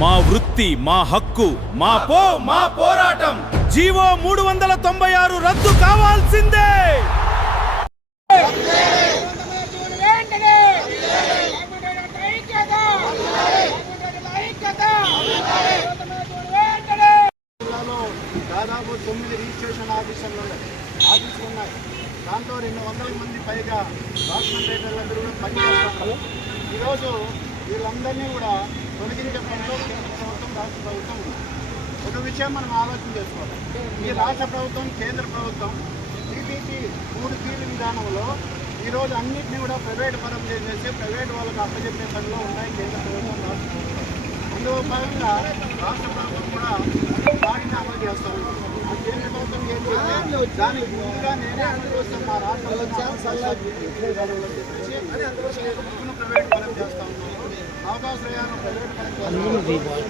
మా వృత్తి, మా హక్కు, మా పోరాటం. జీవో 396 రద్దు కావాల్సిందే. దాదాపు 9 రిజిస్ట్రేషన్ ఆఫీసులు ఉన్నాయి. దాంట్లో 200 మంది పైగా డాక్యుమెంటేటర్లందరూ కూడా పనిచేస్తున్నారు. ఈరోజు వీళ్ళందరినీ కూడా తొలగించడంలో కేంద్ర ప్రభుత్వం, రాష్ట్ర ప్రభుత్వం ఒక విషయం మనం ఆలోచన చేసుకోవాలి. ఈ రాష్ట్ర ప్రభుత్వం, కేంద్ర ప్రభుత్వం PPP 3 కీల విధానంలో ఈరోజు అన్నింటినీ కూడా ప్రైవేట్ పరం చేసేసి ప్రైవేట్ వాళ్ళకి అప్పచెప్పే పనిలో ఉన్నాయి కేంద్ర ప్రభుత్వం, రాష్ట్ర ప్రభుత్వం. అందులో భాగంగా రాష్ట్ర ప్రభుత్వం కూడా వాటిని అమలు చేస్తాం. ఆ కేంద్ర ప్రభుత్వం ఏం చేస్తే దానికి ముందుగా నేనే అమలు చేస్తాను, మా రాష్ట్రంలో ప్రైవేట్ పరం చేస్తా ఉన్నాను. అవకాశాలను ప్రైవేట్ పరం చేస్తున్నారు,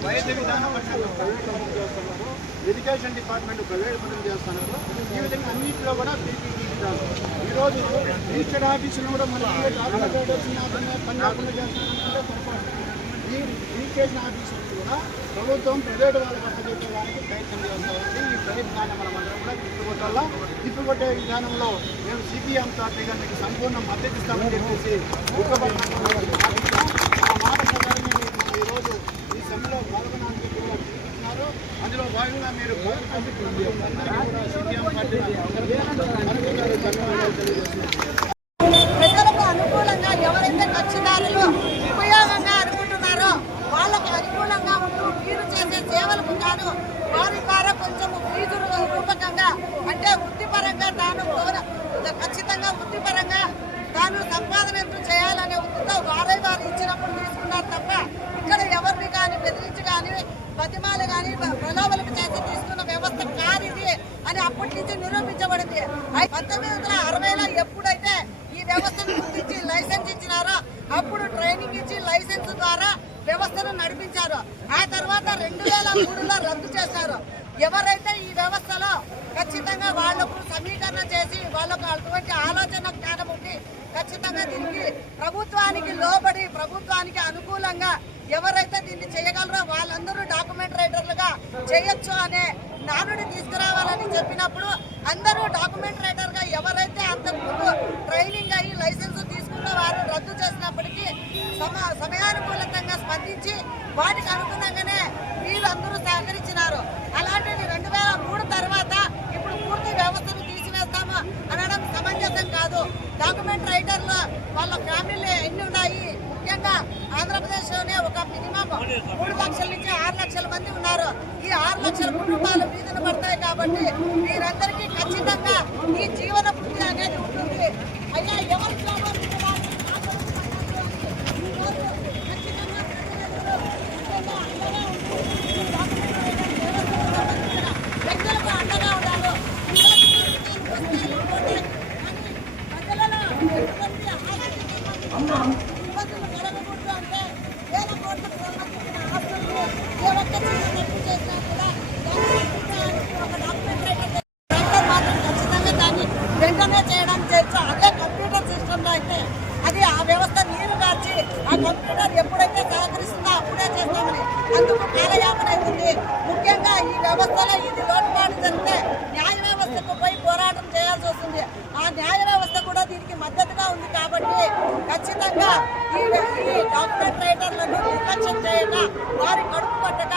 వైద్య విధాన పరిషత్ ప్రైవేట్ పరం చేస్తున్నారు, ఎడ్యుకేషన్ డిపార్ట్మెంట్ ప్రైవేట్ పరం చేస్తున్నారు. ఈ విధంగా అన్నింటిలో కూడా PPP విధానం. ఈరోజు రిజిస్టర్డ్ ఆఫీసులు కూడా మనకి డాక్యుమెంటేషన్ పని కాకుండా చేస్తున్నారంటే పొరపాటు. ఈ రిజిస్ట్రేషన్ ఆఫీసులు కూడా ప్రభుత్వం ప్రైవేట్ వాళ్ళకి అప్పచెప్పడానికి ప్రయత్నం చేస్తూ ఉంది. ఈ ప్రయత్నాన్ని మనం అందరం కూడా తిప్పుకొట్టే విధానంలో మేము CPM పార్టీగా మీకు సంపూర్ణ మద్దతు ఇస్తామని చెప్పేసి ఆ మాట ప్రకారం ఈరోజు ఈ సభలో పాల్గొనడానికి కూడా చూపిస్తున్నారు. అందులో భాగంగా మీరు CPM పార్టీ ప్రజలకు అనుకూలంగా ఎవరైతే కక్షిదారులు ఉపయోగంగా అనుకుంటున్నారో వాళ్ళకు అనుకూలంగా ఉంటూ మీరు చేసే సేవలకు గాను వారి ద్వారా కొంచెం ఫీజు రూపకంగా అంటే వృత్తిపరంగా తాను ఖచ్చితంగా వృత్తిపరంగా తాను సంపాదన ఎంత చేయాలనే వృత్తితో వారు ఇచ్చినప్పుడు తీసుకున్నారు తప్ప ఇక్కడ ఎవరిని కానీ బెదిరించి కానీ బతిమాలు కానీ ప్రలోభలకు చేసి తీసుకున్న వ్యవస్థ కాదు ఇది అని అప్పటి నుంచి నిరూపించబడింది. 1960లో ఎప్పుడైతే ఈ వ్యవస్థను గుర్తించి లైసెన్స్ ఇచ్చినారో అప్పుడు ట్రైనింగ్ ఇచ్చి లైసెన్స్ ద్వారా వ్యవస్థను నడిపించారు. ఆ తర్వాత 2003లో రద్దు చేశారు. ఎవరైతే ఈ వ్యవస్థలో ఖచ్చితంగా వాళ్లకు సమీకరణ చేసి వాళ్ళకు అటువంటి ఆలోచన జ్ఞానం ఉండి ఖచ్చితంగా దీనికి ప్రభుత్వానికి లోబడి ప్రభుత్వానికి అనుకూలంగా ఎవరైతే దీన్ని చేయగలరో వాళ్ళందరూ డాక్యుమెంట్ రైటర్లుగా చేయొచ్చు అనే నానుడి తీసుకురావాలని చెప్పినప్పుడు అందరూ డాక్యుమెంట్ రైటర్గా ఎవరైతే అంతకుముందు ట్రైనింగ్ అయ్యి లైసెన్స్ తీసుకున్న వారు రద్దు చేసినప్పటికీ సమయానుకూలంగా స్పందించి వాటికి అనుగుణంగానే వీళ్ళందరూ సహకరించినారు. అలాంటిది 2003 తర్వాత ఇప్పుడు పూర్తి వ్యవస్థను తీసివేస్తాము అనడం సమంజసం కాదు. డాక్యుమెంట్ రైటర్లు వాళ్ళ ఫ్యామిలీలు ఎన్ని ఉన్నాయి, ముఖ్యంగా ఆంధ్రప్రదేశ్లోనే ఒక మినిమం 3 లక్షల నుంచి 6 లక్షల మంది ఉన్నారు. ఈ 6 లక్షల కుటుంబాలు వీధిన పడతాయి. కాబట్టి వీరందరికీ ఖచ్చితంగా ఈ జీవన వృత్తి అనేది ఉంటుంది. అయ్యా ఎవరు వ్యక్తులకు అండగా ఉండాలి. ఇబ్బందులు కలగకూడదు అంటే వేల కోట్లకు సంబంధించిన ఆస్తులు ఏ ఒక్క చిన్న చేసినా కూడా ఒక డాక్యుమెంట్ రైటర్ మాత్రం ఖచ్చితంగా దాన్ని వెంటనే చేయడానికి చేయొచ్చు. అదే కంప్యూటర్ సిస్టంలో అయితే అది ఆ వ్యవస్థ నీరు కార్చి ఆ కంప్యూటర్ ఎప్పుడైతే సహకరిస్తుందో అప్పుడే చేస్తామని అందుకు కాలయాపన అవుతుంది. ముఖ్యంగా ఈ వ్యవస్థలో ఇది లోటుపాటు జరిగితే న్యాయ వ్యవస్థకు పోయి పోరాటం చేయాల్సి వస్తుంది. ఆ న్యాయ వ్యవస్థ కూడా దీనికి మద్దతుగా ఉంది. కాబట్టి ఖచ్చితంగా ఈ డాక్యుమెంట్ రైటర్లను నిర్లక్ష్యం చేయక వారి కడుపు పట్టక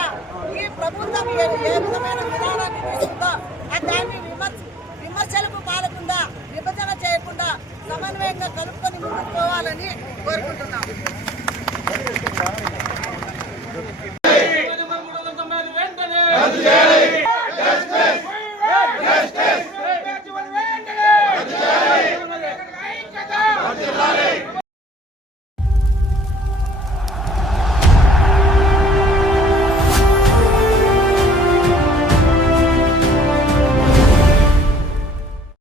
ఈ ప్రభుత్వం ఏ విధమైన విధానాన్ని తీసుకుందో దాన్ని విమర్శలకు పాలకుండా విభజన చేయకుండా సమన్వయంగా కలుపుకొని ముందుకు పోవాలని కోరుకుంటున్నాం.